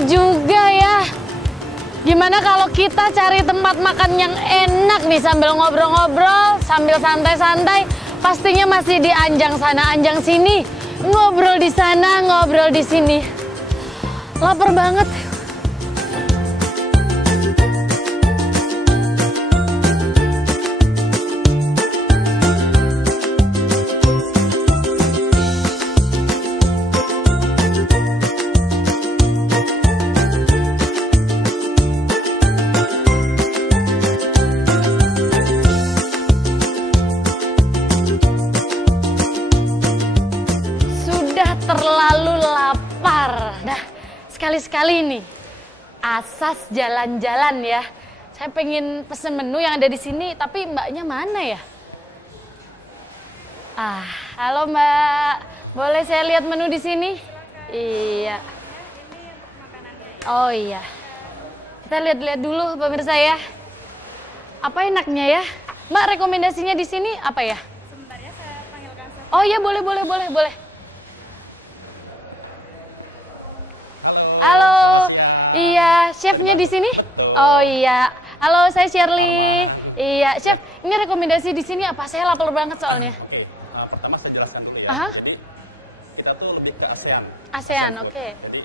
lapar juga ya. Gimana kalau kita cari tempat makan yang enak nih sambil ngobrol-ngobrol, sambil santai-santai. Pastinya masih di Anjang sana, Anjang sini. Ngobrol di sana, ngobrol di sini. Lapar banget. Terlalu lapar. Nah, sekali-sekali nih asas jalan-jalan ya. Saya pengen pesen menu yang ada di sini, tapi mbaknya mana ya? Halo Mbak. Boleh saya lihat menu di sini? Iya. Oh iya. Kita lihat-lihat dulu pemirsa ya. Apa enaknya ya? Mbak, rekomendasinya di sini apa ya? Sebentar ya, saya panggilkan. Oh iya, boleh. Halo, iya, chefnya di sini? Betul. Oh iya, halo, saya Shirley. Iya, chef, ini rekomendasi di sini apa? Saya lapar banget soalnya. Oke, pertama saya jelaskan dulu ya. Aha. Jadi kita tuh lebih ke ASEAN. ASEAN, Food. oke. Jadi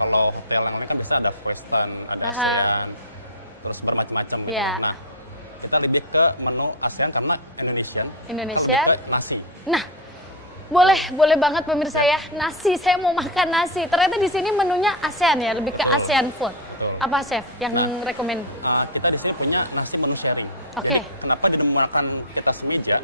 kalau hotel yang lain kan biasa ada Western, ada Aha. ASEAN, terus bermacam-macam. Iya. Nah, kita lebih ke menu ASEAN karena Indonesian. Indonesian. Kita lebih ke nasi. Nah, boleh banget pemirsa ya. Nasi, saya mau makan nasi. Ternyata di sini menunya ASEAN ya, lebih ke ASEAN food. Apa chef yang rekomend? Kita di sini punya nasi menu sharing. Oke. Jadi, kenapa dinamakan kita semeja?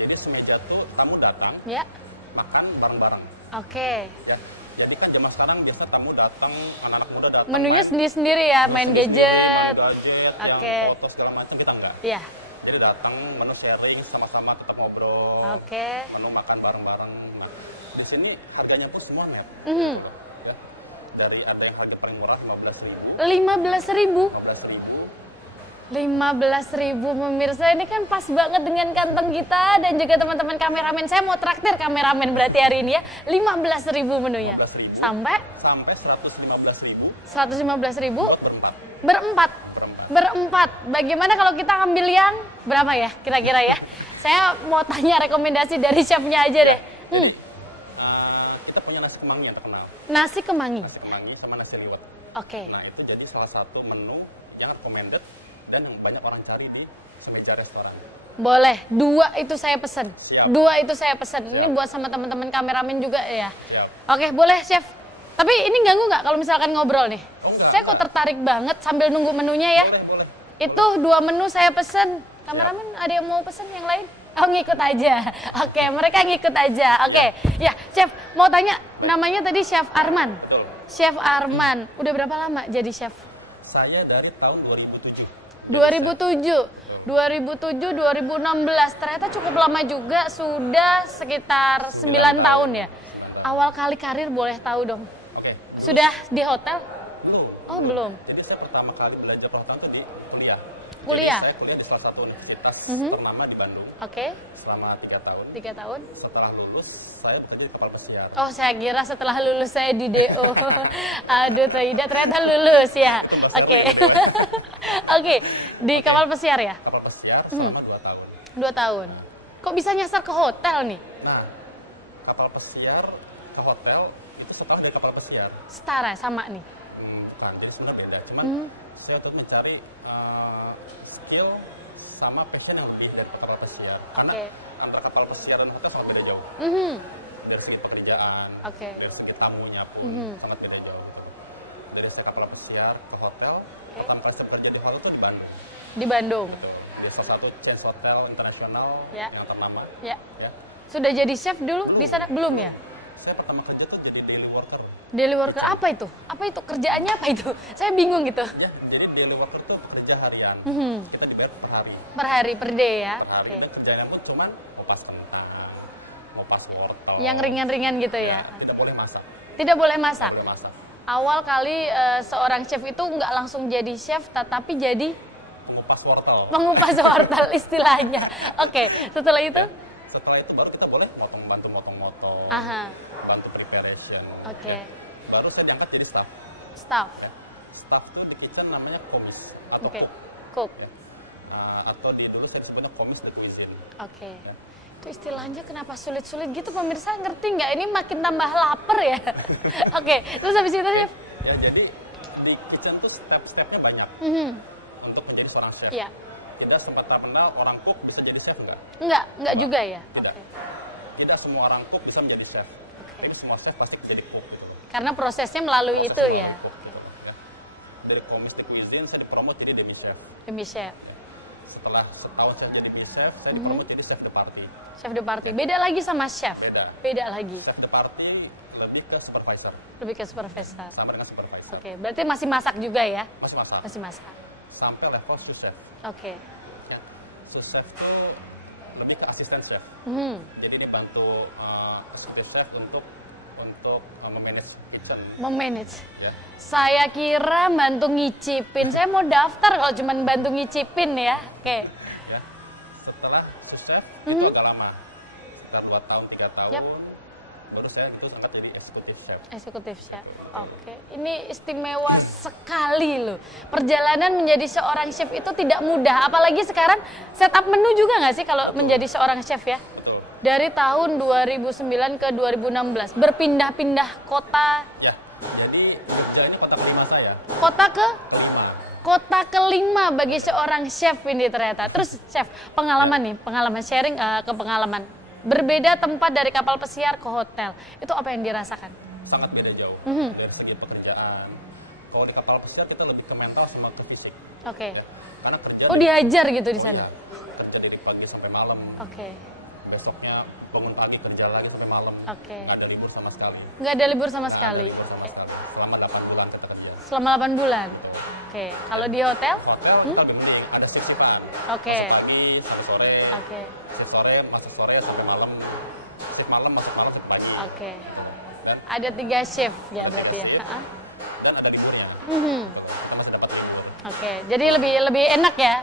Jadi semeja tuh tamu datang, Ya, makan bareng-bareng. oke. Ya. Jadi kan zaman sekarang biasa tamu datang, anak-anak muda datang. Menunya sendiri-sendiri ya, main gadget. Oke. Yang foto segala macam kita enggak. Iya, Jadi datang menu sharing sama-sama kita ngobrol. oke. Menu makan bareng-bareng. Nah, di sini harganya tuh semua net. Mhm. Ya. Dari ada yang harga paling murah 15.000, 15.000. 15.000. 15.000 pemirsa, ini kan pas banget dengan kantong kita dan juga teman-teman kameramen. Saya mau traktir kameramen berarti hari ini ya. 15.000 menunya. 15.000. Sampai 115.000 115.000 buat berempat. berempat. Berempat. Bagaimana kalau kita ambil yang berapa ya kira-kira ya? Saya mau tanya rekomendasi dari chefnya aja deh. Kita punya nasi kemangi yang terkenal. Nasi kemangi. Nasi kemangi sama nasi liwet. Oke. Nah, itu jadi salah satu menu yang recommended dan yang banyak orang cari di semeja restoran. Boleh, 2 itu saya pesen. Siap. 2 itu saya pesen. Ini buat sama teman-teman kameramen juga ya. Siap. Oke, boleh chef. Tapi ini ganggu nggak kalau misalkan ngobrol nih? Oh, enggak. Saya kok tertarik banget sambil nunggu menunya ya. Boleh. Itu 2 menu saya pesen. Kameramen ada yang mau pesen yang lain? Oh, ngikut aja. Oke, mereka ngikut aja. Oke, ya chef mau tanya namanya tadi Chef Arman. Betul. Chef Arman, udah berapa lama jadi chef? Saya dari tahun 2007. 2007, 2016, ternyata cukup lama juga, sudah sekitar 9 tahun ya. Awal kali karir boleh tahu dong. Oke. Sudah di hotel? Belum. Oh belum. Jadi saya pertama kali belajar perhotelan itu di kuliah. Kuliah? Jadi saya kuliah di salah satu universitas ternama di Bandung Oke, selama 3 tahun. 3 tahun. Setelah lulus, saya bekerja di kapal pesiar. Oh saya kira setelah lulus saya di DO. Aduh tidak, ternyata lulus ya. Oke. Oke, di kapal pesiar ya? Kapal pesiar selama 2 tahun. 2 tahun. Kok bisa nyasar ke hotel nih? Nah, kapal pesiar ke hotel itu setelah dari kapal pesiar. Setara sama nih. Bukan, jadi sebenarnya beda. Cuman saya tuh mencari skill sama passion yang lebih dari kapal pesiar. Karena antara kapal pesiar dan hotel sangat beda jauh. Dari segi pekerjaan, dari segi tamunya pun sangat beda jauh. Dari saya kapal pesiar ke hotel, pertama kali saya bekerja di hotel itu di Bandung. Di Bandung. Di salah satu chain hotel internasional yang ternama. Ya. Sudah jadi chef dulu di sana? Belum ya? Saya pertama kerja tuh jadi daily worker. Daily worker apa itu? Apa itu? Kerjaannya apa itu? Saya bingung gitu. Ya, jadi daily worker tuh kerja harian. Kita dibayar per hari. Per hari, per day ya? Per hari. Dan kerjanya pun cuman ngupas kentang, ngupas wortel. Yang ringan-ringan gitu ya? Tidak boleh masak. Tidak boleh masak? Tidak boleh masak. Awal kali seorang chef itu nggak langsung jadi chef, tetapi jadi pengupas wortel. Pengupas wortel istilahnya. Oke, setelah itu? Setelah itu baru kita boleh bantu motong-motong, bantu preparation. Oke. Baru saya diangkat jadi staff. Staff. Ya. Staff itu di kitchen namanya komis atau Oke. cook. Cook. Ya. Atau dulu saya sebutnya komis de cuisine. Oke. Ya. Itu istilahnya kenapa sulit-sulit gitu, pemirsa ngerti nggak? Ini makin tambah lapar ya. Oke, terus habis itu chef? Ya, jadi di kitchen tuh step-stepnya banyak untuk menjadi seorang chef. Iya. Tidak semata-mata orang cook bisa jadi chef enggak? Enggak juga ya. Tidak. Oke. Tidak semua orang cook bisa menjadi chef. Oke. Jadi semua chef pasti jadi cook gitu. Karena prosesnya melalui itu ya. Cook, gitu. Ya. Dari komis de cuisine saya dipromot jadi demi chef. Demi chef. Setelah setahun saya jadi demi chef, saya dipromot jadi chef de partie. Chef de partie. Beda lagi sama chef. Beda Lagi. Chef de partie lebih ke supervisor. Lebih ke supervisor. Sama dengan supervisor. Oke, berarti masih masak juga ya? Masih masak. Masih masak. Sampai level sous chef. Oke. Ya. Sous chef itu lebih ke asisten chef. Jadi dia bantu sous chef untuk memanage kitchen. Memanage. Ya. Saya kira bantu ngicipin. Saya mau daftar kalau cuma bantu ngicipin ya. Oke. Ya. Setelah sous chef itu agak lama. Sekitar 2 tahun, 3 tahun. Yap. Baru saya itu angkat jadi executive chef. Eksekutif chef. Oke. Ini istimewa sekali loh. Perjalanan menjadi seorang chef itu tidak mudah. Apalagi sekarang setup menu juga nggak sih kalau menjadi seorang chef ya? Betul. Dari tahun 2009 ke 2016. Berpindah-pindah kota. Ya. Jadi Jogja ini kota kelima saya. Kota kelima bagi seorang chef ini ternyata. Terus chef, pengalaman sharing ke pengalaman. Berbeda tempat dari kapal pesiar ke hotel. Itu apa yang dirasakan? Sangat beda jauh dari segi pekerjaan. Kalau di kapal pesiar kita lebih ke mental sama ke fisik. Oke. Ya. Karena kerja Diajar gitu di sana. Kerja dari pagi sampai malam. Oke. Besoknya bangun pagi kerja lagi sampai malam. Oke. Nggak ada libur sama sekali. Nggak ada libur sama sekali. Nggak ada libur sama sekali. Selama 8 bulan kita kerja. Selama 8 bulan. Oke. Kalau di hotel? Hotel kita lebih penting, ada shift-shiftan. Oke. Pagi sampai sore. Oke. Shift sore, masuk sore sampai malam. Shift malam, masuk malam, shift pagi. Oke. Dan Ada 3 shift ya berarti ya. shift, dan ada liburnya. Kita masih dapat libur. Oke, jadi lebih enak ya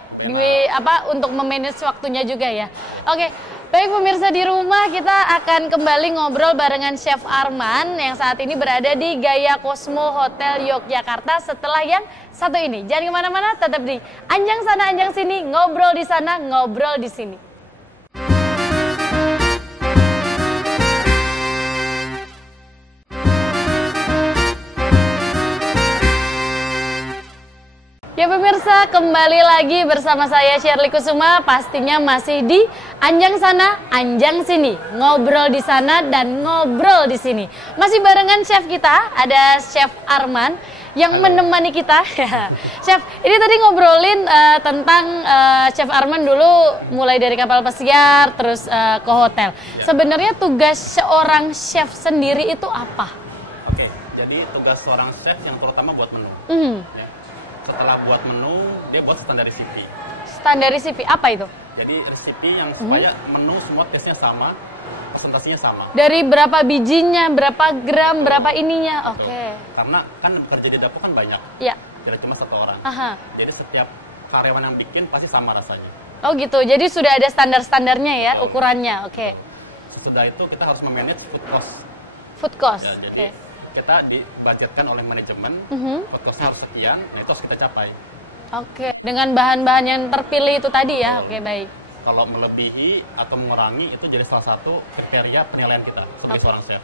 untuk memanage waktunya juga ya. Oke, baik pemirsa di rumah, kita akan kembali ngobrol barengan Chef Arman yang saat ini berada di Gaya Cosmo Hotel Yogyakarta setelah yang satu ini. Jangan kemana-mana, tetap di Anjang Sana Anjang Sini, ngobrol di sana, ngobrol di sini. Ya pemirsa, kembali lagi bersama saya Shirley Kusuma, pastinya masih di Anjang Sana, Anjang Sini, ngobrol di sana dan ngobrol di sini. Masih barengan chef kita, ada Chef Arman yang menemani kita. Chef, ini tadi ngobrolin tentang Chef Arman dulu mulai dari kapal pesiar terus ke hotel. Sebenarnya tugas seorang chef sendiri itu apa? Oke, jadi tugas seorang chef yang terutama buat menu. Ya. Setelah buat menu, dia buat standar recipe. Standar recipe, apa itu? Jadi recipe yang supaya menu semua taste-nya sama, presentasinya sama. Dari berapa bijinya, berapa gram, berapa ininya, oke. Karena kan kerja di dapur kan banyak, Ya. tidak cuma satu orang. Aha. Jadi setiap karyawan yang bikin pasti sama rasanya. Oh gitu, jadi sudah ada standar-standarnya ya, ukurannya, oke. Sesudah itu kita harus memanage food cost. Food cost, Ya, oke. jadi kita dibudgetkan oleh manajemen, food cost-nya harus sekian, nah itu harus kita capai. Oke, dengan bahan-bahan yang terpilih itu tadi ya, oke baik. Kalau melebihi atau mengurangi itu jadi salah satu kriteria penilaian kita sebagai seorang chef.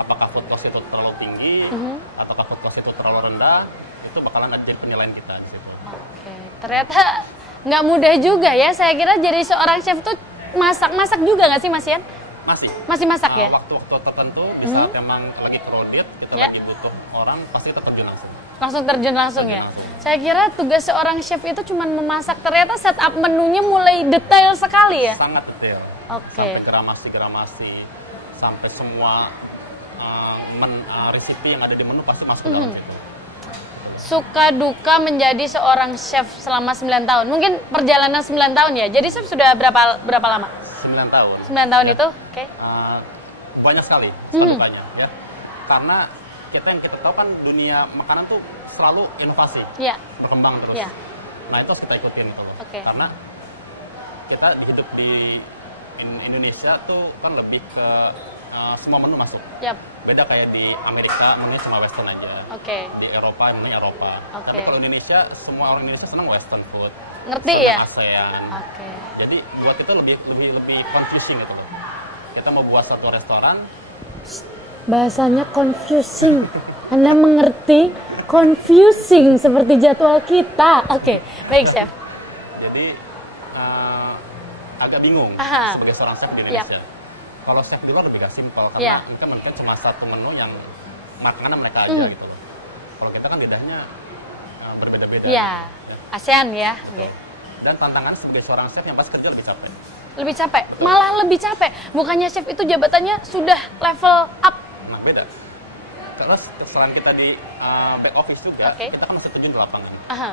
Apakah food cost itu terlalu tinggi, ataukah food cost itu terlalu rendah, itu bakalan ada jadi penilaian kita di situ. Oke, ternyata nggak mudah juga ya. Saya kira jadi seorang chef tuh masak juga nggak sih Mas Yan? Masih masak ya? Waktu-waktu tertentu, di saat emang lagi crowded, kita lagi butuh orang, pasti kita terjun langsung. Langsung terjun langsung ya? Saya kira tugas seorang chef itu cuma memasak, ternyata setup menunya mulai detail sekali ya? Sangat detail. Oke. Sampai gramasi, sampai semua resipi yang ada di menu pasti masuk dalam situ. Suka duka menjadi seorang chef selama 9 tahun. Mungkin perjalanan 9 tahun ya. Jadi chef sudah berapa lama? 9 tahun. 9 tahun itu? Oke. Banyak sekali banyak ya. Karena yang kita tahu kan dunia makanan tuh selalu inovasi. Iya. Berkembang terus. Iya. Nah, itu harus kita ikutin gitu. Oke. Karena kita hidup di Indonesia tuh kan lebih ke semua menu masuk. Yap. Beda kayak di Amerika menunya cuma Western aja. Oke. Di Eropa menunya Eropa. Tapi kalau Indonesia, semua orang Indonesia senang Western food. Ngerti ya? ASEAN. Oke. Jadi buat kita lebih confusing gitu loh. Kita mau buat satu restoran. Bahasanya confusing. Anda mengerti? Confusing seperti jadwal kita. Oke, baik chef. Jadi agak bingung sebagai seorang chef di Indonesia. Kalau chef di luar lebih simpel karena mereka cuma satu menu yang makanan mereka aja gitu. Kalau kita kan lidahnya berbeda-beda. Iya. ASEAN ya. Okay. Dan tantangan sebagai seorang chef yang pas kerja lebih capek. Lebih capek, malah lebih capek. Bukannya chef itu jabatannya sudah level up. Nah beda. Terus selain kita di back office juga, kita kan masih terjun di lapangan. Ya.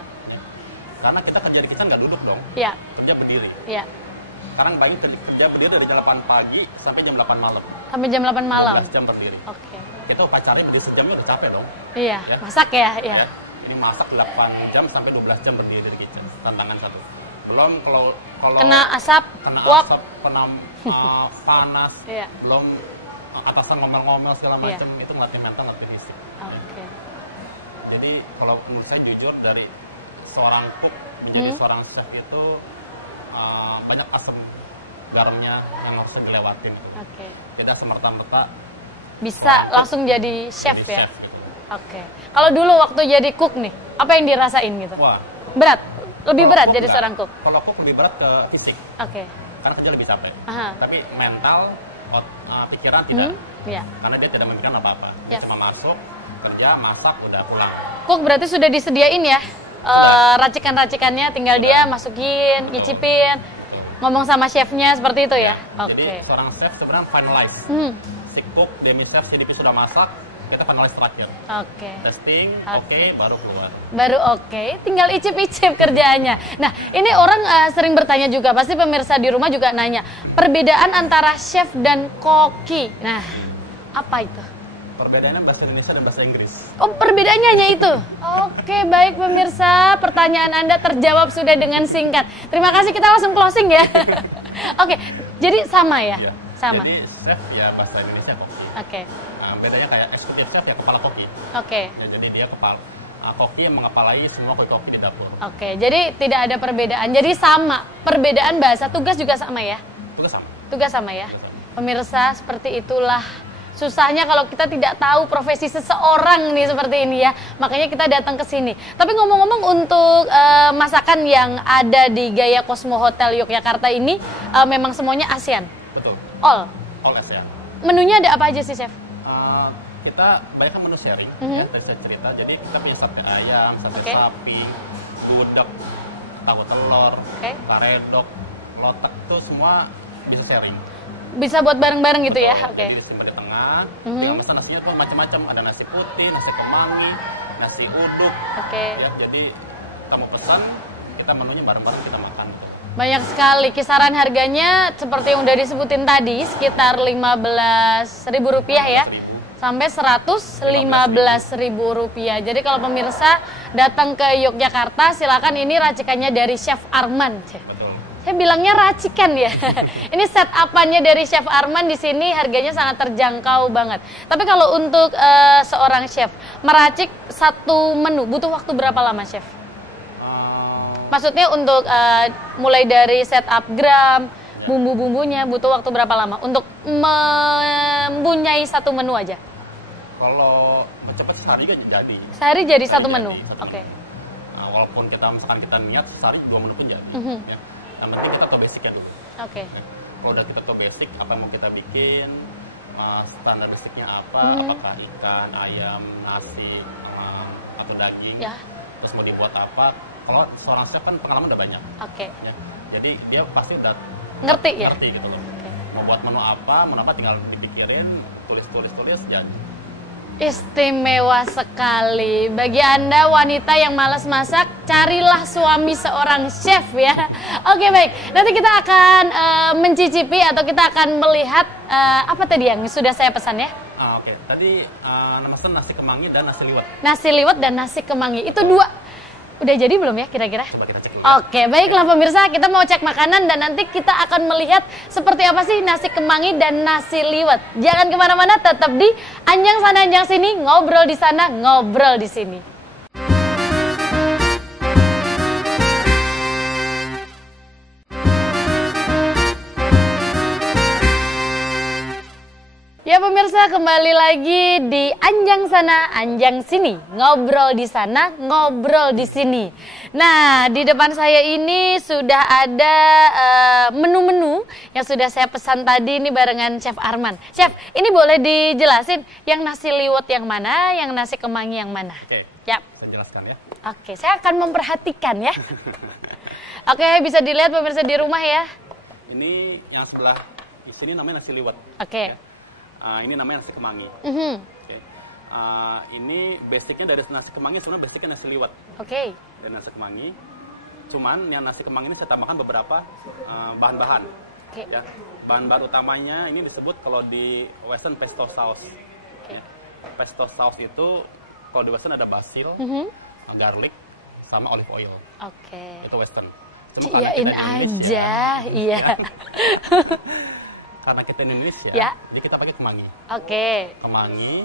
Karena kita kerja di kitchen nggak duduk dong. Iya. Kerja berdiri. Iya. Sekarang paling kerja berdiri dari jam 8 pagi sampai jam 8 malam. Sampai jam 8 malam? 12 jam berdiri. Oke. Kita pacarnya berdiri sejamnya udah capek dong. Iya, ya? Masak ya? Iya. Ya. Ini masak 8 jam sampai 12 jam berdiri di kitchen. Tantangan satu. Belum kalau kena asap, kena panas, belum atasan ngomel-ngomel segala macam, itu ngelatih mental, ngelatih fisik. Oke. Jadi kalau menurut saya jujur dari seorang cook menjadi seorang chef itu banyak asam garamnya yang harus dilewatin. Oke. Tidak semerta-merta bisa langsung jadi chef ya. Chef, gitu. Oke. Kalau dulu waktu jadi cook nih, apa yang dirasain gitu? Wah. Berat. Lebih berat jadi seorang cook. Kalau cook lebih berat ke fisik. Oke. Karena kerja lebih capek. Tapi mental, pikiran tidak. Iya. Karena dia tidak memikirkan apa-apa. Cuma masuk, kerja, masak, udah pulang. Cook berarti sudah disediain ya? Racikan-racikannya tinggal dia masukin, nyicipin, ngomong sama chefnya seperti itu ya? Jadi seorang chef sebenarnya finalize. Si cook, demi chef, CDP sudah masak, kita finalize terakhir. Testing, baru keluar. Baru tinggal icip-icip kerjaannya. Nah, ini orang sering bertanya juga, pasti pemirsa di rumah juga nanya, perbedaan antara chef dan koki. Nah, apa itu? Perbedaannya bahasa Indonesia dan bahasa Inggris. Oh, perbedaannya hanya itu? Oke, baik pemirsa, pertanyaan Anda terjawab sudah dengan singkat. Terima kasih, kita langsung closing ya. Oke, jadi sama ya? Sama. Jadi chef ya bahasa Indonesia koki. Nah, bedanya kayak executive chef ya kepala koki. Ya, jadi dia kepala koki yang mengepalai semua koki di dapur. Jadi tidak ada perbedaan. Jadi sama. Perbedaan bahasa, tugas juga sama ya? Tugas sama ya? Pemirsa, seperti itulah susahnya kalau kita tidak tahu profesi seseorang nih seperti ini ya. Makanya kita datang ke sini. Tapi ngomong-ngomong untuk masakan yang ada di Gaya Cosmo Hotel Yogyakarta ini memang semuanya ASEAN? Betul. All ASEAN. Menunya ada apa aja sih, Chef? Kita banyak menu sharing, ya, tadi saya cerita. Jadi kita punya sate ayam, sate sapi, gudeg, tahu telur, karedok, lotek, itu semua bisa sharing. Bisa buat bareng-bareng gitu ya? Jadi disimpan di tengah, tinggal pesan nasinya tuh macam-macam. Ada nasi putih, nasi kemangi, nasi uduk. Ya, jadi kamu pesan, kita menunya bareng-bareng kita makan. Banyak sekali. Kisaran harganya seperti yang udah disebutin tadi, sekitar Rp15.000 ya? Sampai Rp115.000. Jadi kalau pemirsa datang ke Yogyakarta, silakan, ini racikannya dari Chef Arman. Betul. Saya bilangnya racikan ya. Ini set up-annya dari Chef Arman di sini, harganya sangat terjangkau banget. Tapi kalau untuk seorang chef meracik satu menu butuh waktu berapa lama, Chef? Maksudnya untuk mulai dari setup gram, bumbu-bumbunya butuh waktu berapa lama untuk mempunyai satu menu aja? Kalau cepat sehari kan jadi. Sehari jadi satu menu. Nah, walaupun kita misalkan kita niat sehari 2 menu pun jadi. Ya. Yang penting kita tahu basicnya dulu. Kalau udah kita tahu basic, apa yang mau kita bikin, standar basicnya apa, apakah ikan, ayam, nasi, atau daging, terus mau dibuat apa. Kalau seorang chef kan pengalaman udah banyak. Ya. Jadi dia pasti udah ngerti gitu loh. Mau buat menu apa tinggal dipikirin, tulis jadi. Istimewa sekali. Bagi Anda wanita yang malas masak, carilah suami seorang chef ya. Oke, baik. Nanti kita akan mencicipi atau kita akan melihat apa tadi yang sudah saya pesan ya. Tadi nama nasi kemangi dan nasi liwet. Nasi liwet dan nasi kemangi. Itu Udah jadi belum ya kira-kira? Coba kita cek dulu. Oke, baiklah pemirsa, kita mau cek makanan dan nanti kita akan melihat seperti apa sih nasi kemangi dan nasi liwet. Jangan kemana-mana, tetap di Anjang Sana Anjang Sini, ngobrol di sana, ngobrol di sini. Ya pemirsa, kembali lagi di Anjang Sana, Anjang Sini. Ngobrol di sana, ngobrol di sini. Nah, di depan saya ini sudah ada menu-menu yang sudah saya pesan tadi ini barengan Chef Arman. Chef, ini boleh dijelasin yang nasi liwet yang mana, yang nasi kemangi yang mana? Oke, ya. Saya jelaskan ya. Oke, saya akan memperhatikan ya. Oke, bisa dilihat pemirsa di rumah ya. Ini yang sebelah di sini namanya nasi liwet. Oke. Ya. Ini namanya nasi kemangi. Okay. Ini basicnya dari nasi kemangi sebenarnya basicnya nasi liwet. Oke. Dari nasi kemangi. Cuman yang nasi kemangi ini saya tambahkan beberapa bahan-bahan. Okay. Ya. Bahan-bahan utamanya ini disebut kalau di Western pesto sauce. Okay. Ya. Pesto sauce itu kalau di Western ada basil, garlic, sama olive oil. Oke. Itu Western. Iyain aja, iya. Karena kita Indonesia, ya. Jadi kita pakai kemangi. Oke. Kemangi,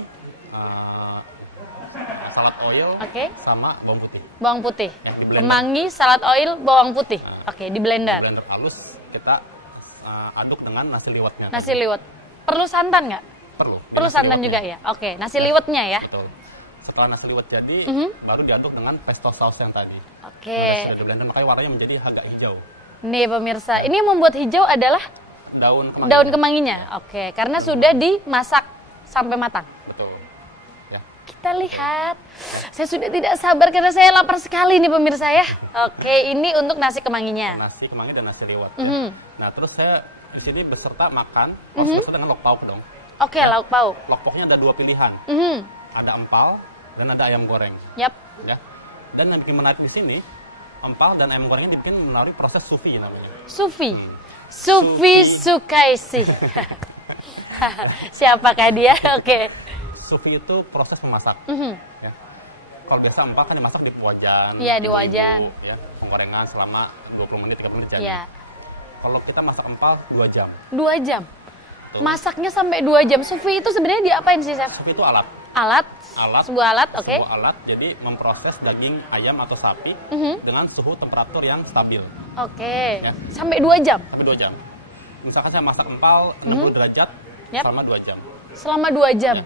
salad oil, sama bawang putih. Bawang putih. Ya, kemangi, salad oil, bawang putih. Oke, di blender. Di blender halus, kita aduk dengan nasi liwetnya. Nasi liwet. Perlu santan nggak? Perlu. Perlu santan juga ya? Oke, nasi liwetnya ya? Betul. Setelah nasi liwet jadi, baru diaduk dengan pesto sauce yang tadi. Oke. Sudah di blender, makanya warnanya menjadi agak hijau. Nih pemirsa, ini yang membuat hijau adalah daun kemangi. Daun kemanginya, oke. Karena sudah dimasak sampai matang. Betul. Ya. Kita lihat. Saya sudah tidak sabar karena saya lapar sekali nih pemirsa ya. Oke, ini untuk nasi kemanginya. Nasi kemangi dan nasi liwet. Ya. Nah, terus saya di sini beserta makan, beserta dengan lauk pauk dong. Oke, lauk pauk. Lauk pauknya ada dua pilihan. Ada empal dan ada ayam goreng. Yap. Ya. Dan yang bikin menarik di sini, empal dan ayam gorengnya dibikin melalui proses sous vide namanya. Sous vide. Sufi Sukaisi. Siapakah dia? Oke. Sous vide itu proses memasak. Ya. Kalau biasa empal kan dimasak di wajan. Iya, di wajan. Ya, penggorengan selama 20 menit, 30 menit jadi. Iya. Kalau kita masak empal 2 jam. 2 jam? Tuh. Masaknya sampai 2 jam. Sous vide itu sebenarnya diapain sih, Chef? Sous vide itu alat. Alat? Sebuah alat, oke. Sebuah alat, jadi memproses daging ayam atau sapi dengan suhu temperatur yang stabil. Oke. Ya. Sampai 2 jam? Sampai 2 jam. Misalkan saya masak empal 60 derajat selama 2 jam. Selama 2 jam? Ya.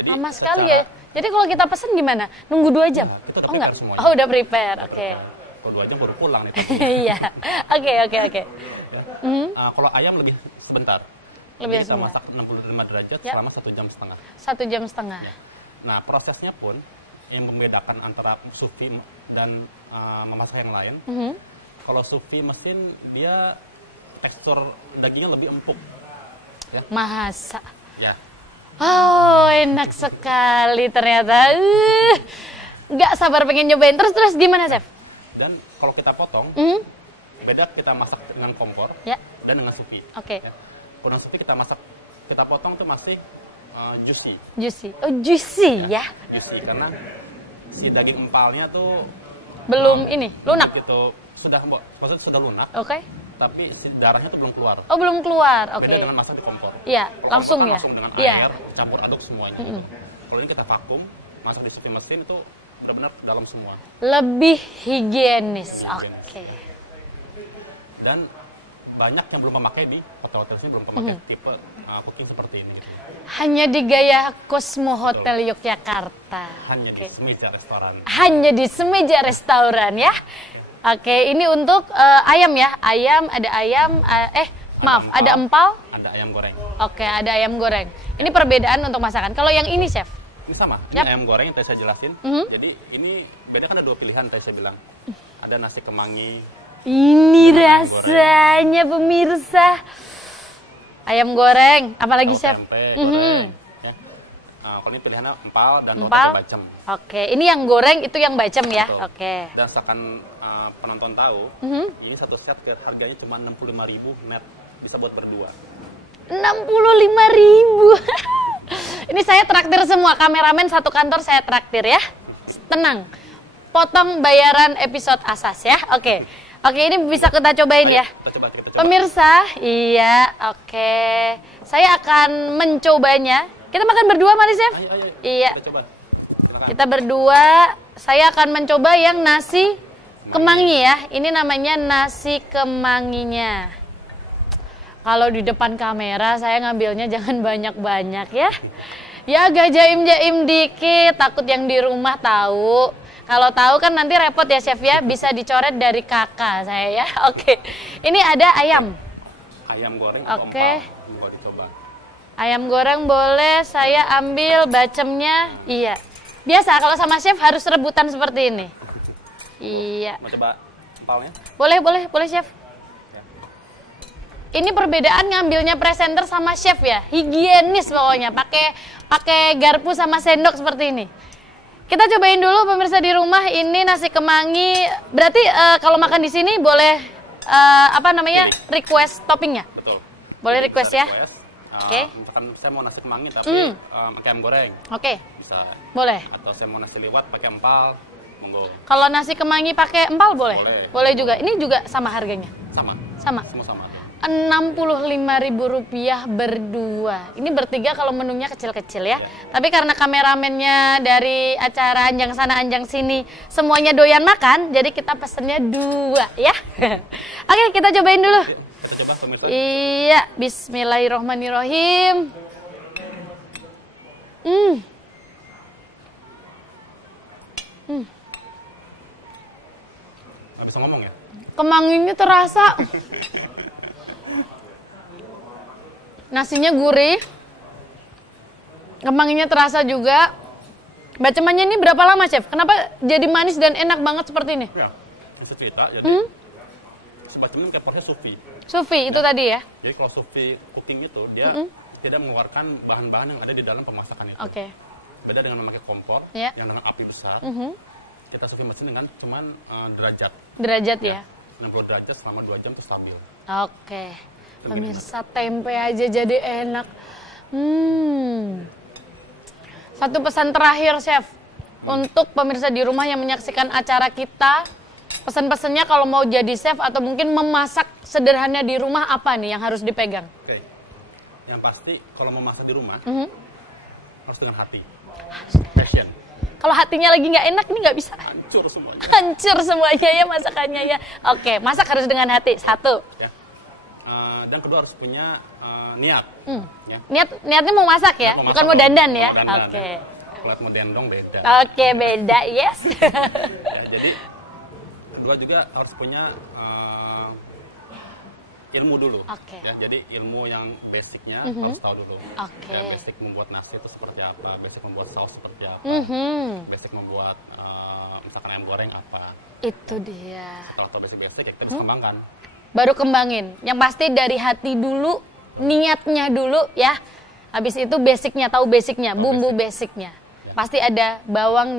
Jadi lama sekali ya. Jadi kalau kita pesen gimana? Nunggu 2 jam? Ya, kita udah prepare semuanya. Oh, udah prepare, oke. Kalau 2 jam baru pulang nih. Iya. Oke. Ya. Kalau ayam lebih sebentar. Lebih kita masak 65 derajat selama 1 jam setengah. 1 jam setengah. Ya. Nah, prosesnya pun yang membedakan antara sous vide dan memasak yang lain. Kalau sous vide mesin, dia tekstur dagingnya lebih empuk. Ya. Masa? Ya. Oh, enak sekali ternyata. Nggak sabar pengen nyobain. Terus gimana, Chef? Dan kalau kita potong, beda kita masak dengan kompor dan dengan sous vide. Oke. Ya. Kalau sous vide kita potong tuh masih juicy. Juicy. Oh, juicy ya? Juicy, karena si daging empalnya tuh belum lunak. Gitu, maksudnya sudah lunak. Oke. Tapi si darahnya tuh belum keluar. Oh, belum keluar. Oke. Beda dengan masak di kompor. Iya, langsung ya. Langsung dengan air, campur aduk semuanya. Kalau ini kita vakum, masak di sous vide mesin itu benar-benar dalam semua. Lebih higienis. Oke. Dan banyak yang belum memakai di hotel-hotel sini belum memakai tipe cooking seperti ini. Gitu. Hanya di Gaya Cosmo Hotel Yogyakarta. Hanya di semeja restoran. Hanya di semeja restoran ya. Oke, ini untuk ayam ya. Ayam, ada ayam, ada empal. Ada ayam goreng. Oke, ada ayam goreng. Ini perbedaan untuk masakan. Kalau yang ini, Chef? Ini sama. Ini ayam goreng yang tadi saya jelasin. Jadi ini beda kan ada 2 pilihan tadi saya bilang. Ada nasi kemangi. Ini rasanya pemirsa. Ayam goreng, apalagi Chef? Tempe, goreng. Ya. Kalau ini pilihannya empal dan bacem. Oke, ini yang goreng, itu yang bacem ya. Betul. Oke. Dan asalkan penonton tahu, ini satu set harganya cuma 65.000 net, bisa buat berdua. 65.000. Ini saya traktir semua, kameramen satu kantor saya traktir ya. Tenang. potong bayaran episode asas ya. Oke. Oke, ini bisa kita cobain ya. Kita coba. Pemirsa, iya, oke. Saya akan mencobanya. Kita makan berdua, mari Chef. Ayo. Iya. Kita coba. Silakan. Kita berdua, saya akan mencoba yang nasi kemangi ya. Ini namanya nasi kemanginya. Kalau di depan kamera saya ngambilnya jangan banyak-banyak ya. Ya agak jaim-jaim dikit, takut yang di rumah tahu. Kalau tahu kan nanti repot ya Chef ya, bisa dicoret dari kakak saya ya. Oke, ini ada ayam. Ayam goreng. Oke. Mau dicoba. Ayam goreng boleh, saya ambil bacemnya. Iya. Biasa kalau sama Chef harus rebutan seperti ini. Iya. Mau coba empalnya? Boleh Chef. Ya. Ini perbedaan ngambilnya presenter sama Chef ya. Higienis pokoknya, pakai garpu sama sendok seperti ini. Kita cobain dulu pemirsa di rumah, ini nasi kemangi. Berarti kalau makan di sini boleh request toppingnya? Betul. Boleh request ya? Oke. Misalkan saya mau nasi kemangi tapi pakai ayam goreng. Oke. Bisa. Boleh. Atau saya mau nasi liwet pakai empal, monggo. Kalau nasi kemangi pakai empal boleh? Boleh. Boleh juga. Ini juga sama harganya? Sama. Sama. Semua sama. Rp65.000 berdua. Ini bertiga kalau menunya kecil-kecil ya. Tapi karena kameramennya dari acara Anjang Sana Anjang Sini semuanya doyan makan, jadi kita pesennya 2 ya. Oke, kita cobain dulu. Kita coba pemirsa. Iya, bismillahirrohmanirrohim. Nggak bisa ngomong ya? Kemanginya terasa. Nasinya gurih, kemanginya terasa juga. Bacemannya ini berapa lama Chef? Kenapa jadi manis dan enak banget seperti ini? Ya, bisa cerita. Jadi sebacemnya kayak porsi sufi. Sufi itu tadi ya? Jadi kalau sufi cooking itu dia tidak mengeluarkan bahan-bahan yang ada di dalam pemasakan itu. Oke. Beda dengan memakai kompor yang dengan api besar. Kita sufi mesin dengan cuman derajat. Derajat ya? 60 derajat selama 2 jam itu stabil. Oke. Pemirsa, tempe aja jadi enak. Satu pesan terakhir Chef untuk pemirsa di rumah yang menyaksikan acara kita. Pesan-pesannya kalau mau jadi chef atau mungkin memasak sederhana di rumah apa nih yang harus dipegang? Oke. Yang pasti kalau memasak di rumah harus dengan hati. Passion. Kalau hatinya lagi nggak enak ini nggak bisa. Hancur semuanya. Hancur semuanya ya masakannya ya. Oke, masak harus dengan hati. 1. Ya. Dan kedua harus punya niat. Ya. Niatnya mau masak ya, mau bukan masak, mau dandan ya. Oke. Kalau mau dendong beda. Oke, beda, yes. Ya, jadi kedua juga harus punya ilmu dulu. Ya, jadi ilmu yang basicnya harus tahu dulu. Ya, basic membuat nasi itu seperti apa, basic membuat saus seperti apa, basic membuat misalkan ayam goreng apa. Itu dia. Setelah tahu basic-basic ya kita bisa kembangkan. Baru kembangin. Yang pasti dari hati dulu, niatnya dulu ya. Habis itu basicnya, tahu basicnya, bumbu basicnya. Pasti ada bawang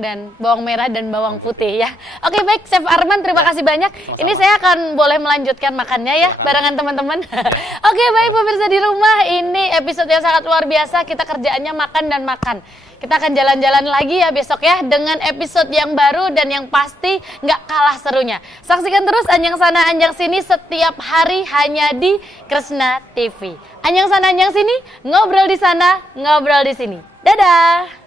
merah dan bawang putih ya. Oke, baik Chef Arman, terima kasih banyak. Sama-sama. Ini saya akan boleh melanjutkan makannya ya, barengan teman-teman. Oke, baik pemirsa di rumah, ini episode yang sangat luar biasa. Kita kerjaannya makan dan makan. Kita akan jalan-jalan lagi ya besok ya, dengan episode yang baru dan yang pasti nggak kalah serunya. Saksikan terus Anjang Sana Anjang Sini setiap hari hanya di Kresna TV. Anjang Sana Anjang Sini, ngobrol di sana, ngobrol di sini. Dadah!